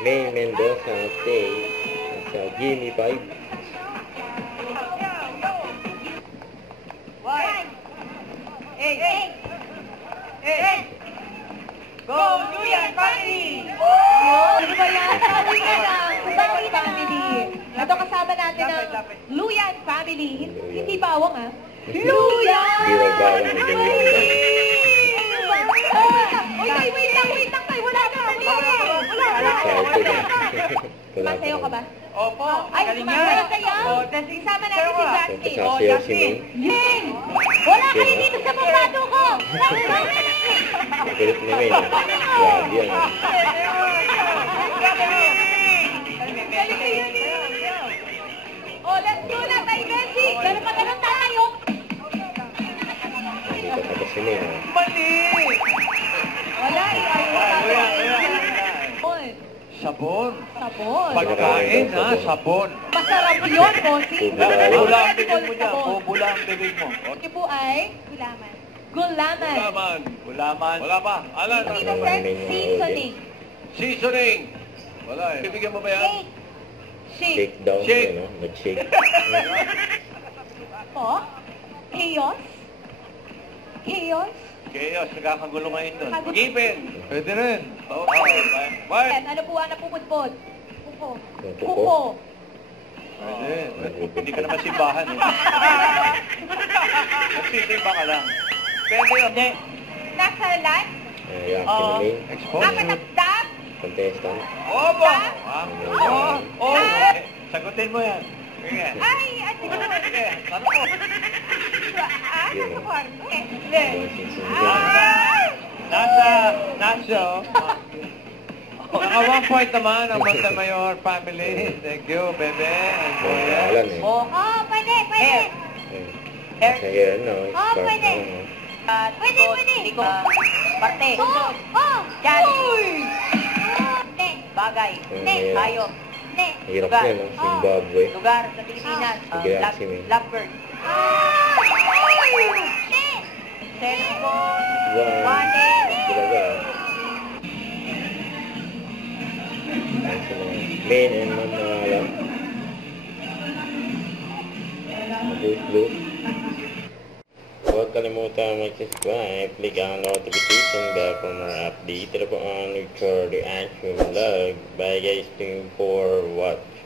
May Mendoza stay sa Jimmy 5. Go, Luyan family! Ano ba yan? Bawi na lang. Bawi na lang. Ito kasama natin ang Luyan family. Hindi bawang ah. Luyan! Hindi raw bawang, hindi raw Uy, tay, wait lang tayo. Wala na. Wala. Masayo ka ba? Opo, Ay, galing sumasayo yan. kayo? Tapos isama natin si Justin. Sasayaw si May. Ying! Wala kayo dito sa pagbato ko! Kulit ni May. Grabe yan. Oh, let's go na tayo, Bessie! Ganun pa tayo! Dito pa si May. Mali! Wala, Sabon. Sabon. Pagkain ha, sabon. Masarap yun, bossing. Bubula ang bibig mo niya. Bubula ang bibig mo. Ito po ay gulaman. Gulaman. Gulaman. Wala pa. Alan. Innocent seasoning. Seasoning. Wala eh. Bibigyan mo ba yan? Shake. Shake daw. Shake. Ano? Nag-shake. Po. Chaos. Chaos. Chaos. Nagkakagulo ngayon doon. Kagulo. Given. Pwede rin. Oo. Why? Ano po ang napupudpod? Pupo. Pupo. Pupo. Pwede. Hindi ka naman simbahan eh. Nagsisimba ka lang. Pwede yun. Hindi. Nasa lunch. Ayan, si May. Expose. Nakatagdag. Contestant. Opo. Oo. Sagutin mo yan. Sige. Ay, ano po? Sige. Ano po? Nasa kwarto. Nasa. Naka 1 point naman ang Montemayor family. Thank you, bebe. Enjoy it. Alan eh. Oh, pwede. Kaya ano, Oh, spark pwede. mo. Pwede. Parte. Yan. Bagay. Ayan. Hayop. Hirap yan, no? Zimbabwe. Lugar sa Pilipinas. Sige, si May. Lovebird. Cellphone. Wow. Money. Talaga. Ayan sa mga main and Manala. Mag-loot. Huwag kalimutan mag-subscribe, click ang notification bell for more update. Ito po ang record reaction vlog. Bye guys, thank you for watching.